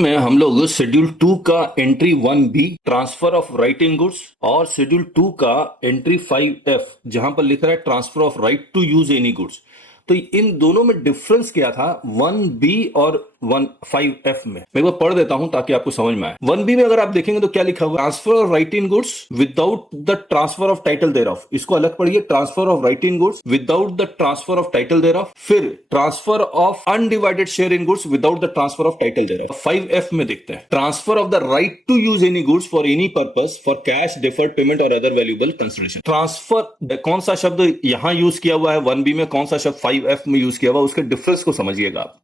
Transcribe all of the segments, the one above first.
में हम लोग शेड्यूल 2 का entry 1B transfer of right in goods और शेड्यूल 2 का एंट्री 5F जहां पर लिख रहा है transfer of right to use any goods. तो इन दोनों में डिफरेंस क्या था 1B और 5F में? मैं एक बार पढ़ देता हूं ताकि आपको समझ में आए। 1B में अगर आप देखेंगे तो क्या लिखा हुआ, transfer of right in goods without the transfer of title thereof. इसको अलग पढ़िए, transfer of right in goods without the transfer of title thereof. फिर transfer of undivided share in goods without the transfer of title thereof. 5F में देखते हैं, transfer of the right to use any goods for any purpose for cash, deferred payment और other valuable consideration. Transfer कौन सा शब्द यहां use किया हुआ है 1B में, कौन सा शब्द 5F में यूज किया हुआ, उसके डिफरेंस को समझिएगा आप।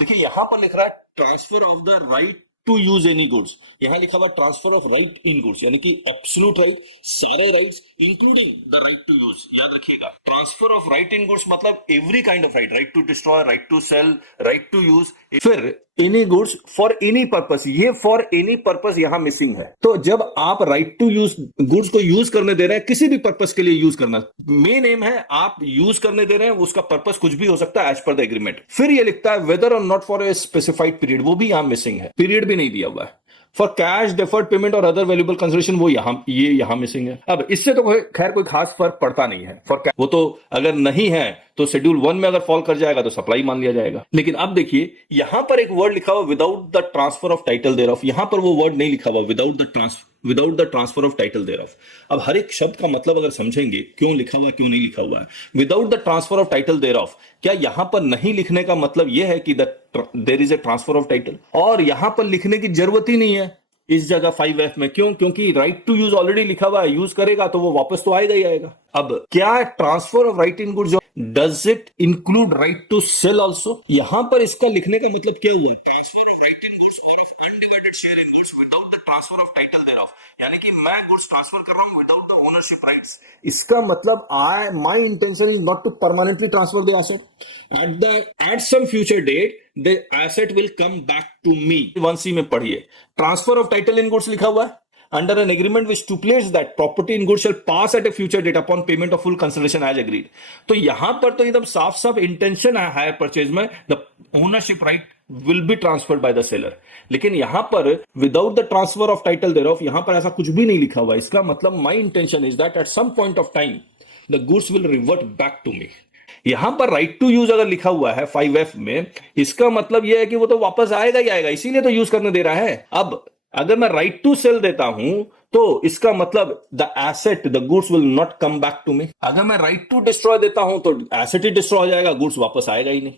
देखिए यहां पर लिख रहा है transfer of the right to use any goods, यहां लिखा हुआ transfer of right in goods, यानी कि एब्सोल्यूट राइट, सारे rights including the right to use. याद रखिएगा, transfer of right in goods मतलब every kind of right, right to destroy, right to sell, right to use. फिर any goods for any purpose, ये for any purpose यहां missing है। तो जब आप राइट टू यूज गुड्स को use करने दे रहे हैं, किसी भी पर्पस के लिए यूज करना, मेन एम है आप यूज करने दे रहे हैं, उसका पर्पस कुछ भी हो सकता है एज पर द एग्रीमेंट। फिर ये लिखता है वेदर और not for a specified period, वो भी यहां मिसिंग है, पीरियड भी नहीं दिया हुआ है। फॉर कैश, डिफर्ड पेमेंट और अदर वैल्यूएबल कंसिडरेशन, वो यहां मिसिंग है। अब इससे तो खैर कोई खास फर्क पड़ता नहीं है, फॉर वो तो अगर नहीं है तो शेड्यूल 1 में अगर फॉल कर जाएगा तो सप्लाई मान लिया जाएगा। लेकिन अब देखिए यहां पर एक वर्ड लिखा हुआ without the transfer of title thereof, यहां पर वो वर्ड नहीं लिखा हुआ without the transfer of title thereof. अब हर एक शब्द का मतलब अगर समझेंगे, क्यों लिखा हुआ क्यों नहीं लिखा हुआ है। Without the transfer of title thereof, क्या यहां पर नहीं लिखने का मतलब यह है कि there is a transfer of title, और यहां पर लिखने की जरूरत ही नहीं है इस जगह 5F में। क्यों? क्योंकि राइट टू यूज ऑलरेडी लिखा हुआ है, यूज करेगा तो वो वापस तो आएगा ही आएगा। अब क्या transfer of right in goods, does it include right to sell also? यहां पर इसका लिखने का मतलब क्या हुआ, transfer of right in goods और of undivided share in goods without the transfer of title thereof, यानी कि मैं गुड्स ट्रांसफर कर रहा हूं विदाउट द ओनरशिप राइट्स। इसका मतलब my intention is not to permanently transfer the asset at some future date, the asset will come back to me। 1C में पढ़िए, transfer of title in goods लिखा हुआ है, under an agreement which stipulates that property in goods shall pass at a future date upon payment of full consideration as agreed। तो यहां पर तो एकदम साफ साफ इंटेंशन है हायर परचेज में, the ownership right will be transferred by the seller। लेकिन यहां पर without the transfer of title thereof, यहां पर ऐसा कुछ भी नहीं लिखा हुआ। इसका मतलब my intention is that at some point of time the goods will revert back to me। यहां पर राइट टू यूज अगर लिखा हुआ है 5F में, इसका मतलब यह है कि वो तो वापस आएगा ही आएगा, इसीलिए तो यूज करने दे रहा है। अब अगर मैं राइट टू सेल देता हूं तो इसका मतलब the asset, the goods will not come back to me. अगर मैं राइट टू डिस्ट्रॉय देता हूं तो एसेट ही डिस्ट्रॉय हो जाएगा, गुड्स वापस आएगा ही नहीं।